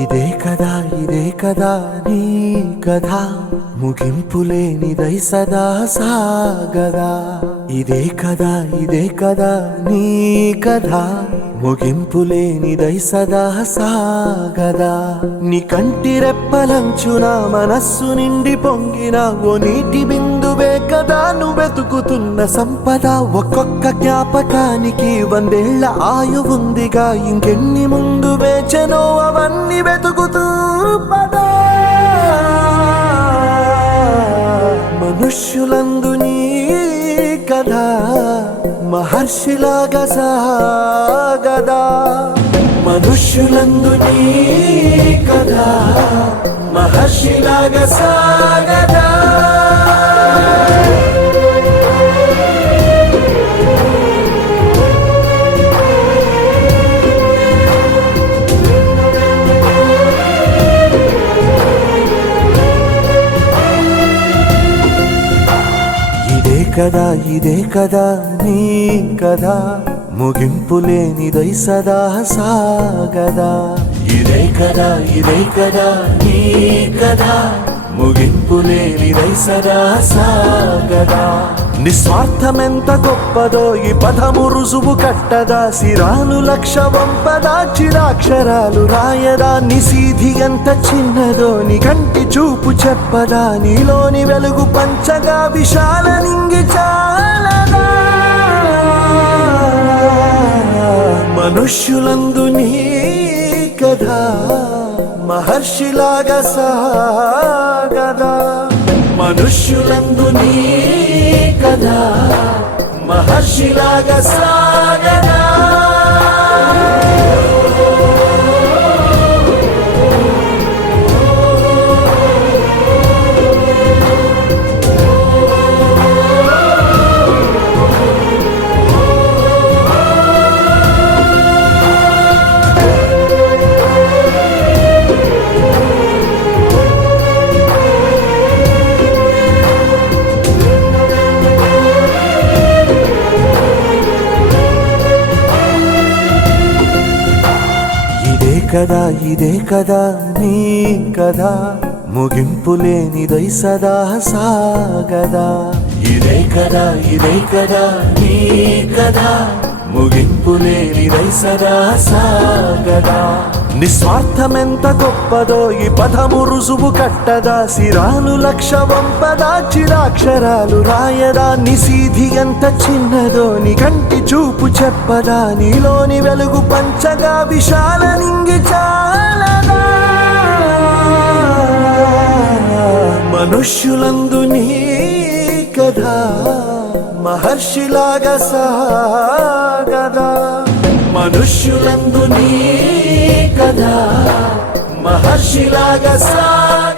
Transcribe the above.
ఇదే కదా నీ కథ ముగింపులేనిదై సదా సాగదా. ఇదే కదా నీ కథ ముగింపులేనిదై సదా సాగదా. నీ కంటి రెప్పలంచున మనస్సు నిండి పొంగిన ఓ నీటి బిందువే కదా నువ్వెతుకుతున్న సంపద. ఒక్కొక్క జ్ఞాపకానికి 100 ఏళ్ల ఆయువుందిగా, ఇంకెన్ని ముందు వేచనో అవన్నీ వెతుకుతూ పదా. మనుష్యులందు నీ కథ మహర్షిలాగా సాగదా. మనుష్యులందు నీ కథ మహర్షిలాగా సాగదా. ఇదే కదా నీ కథ ముగింపులేనిదై సదా సాగదా. ఇదే కదా నీ కథ ముగింపులేనిదై సదా సాగదా. నిస్వార్థమెంత గొప్పదో ఈ పదము రుజువు కట్టదా. సిరాలు 1,00,000 వంపదా, చిరాక్షరాలు రాయదా. నిశీధి ఎంత చిన్నదో నీ కంటి చూపు చెప్పదా. నీలోని వెలుగు పంచగా విశాల నింగి చాలదా. మనుష్యులందు నీ కథ మహర్షిలాగా సాగదా. మనుష్యులందు నీ కథ మహర్షిలాగా సాగదా. ఇదే కదా నీ కథ ముగింపులేనిదై సదా సాగదా. ఇదే కదా నీ కథ ముగింపులేనిదై సదా సాగదా. నిస్వార్థమెంత గొప్పదో ఈ పదము రుజువు కట్టదా. సిరాలు 1,00,000 వంపదా, చిరాక్షరాలు రాయదా. నిశీధి ఎంత చిన్నదో నీ కంటి చూపు చెప్పదా. నీలోని వెలుగు పంచగా విశాల నింగి చాలదా. మనుష్యులందు నీ కథ మహర్షిలాగా సాగదా. మనుష్యులందు నీ కథ మహర్షిలాగా సాగదా.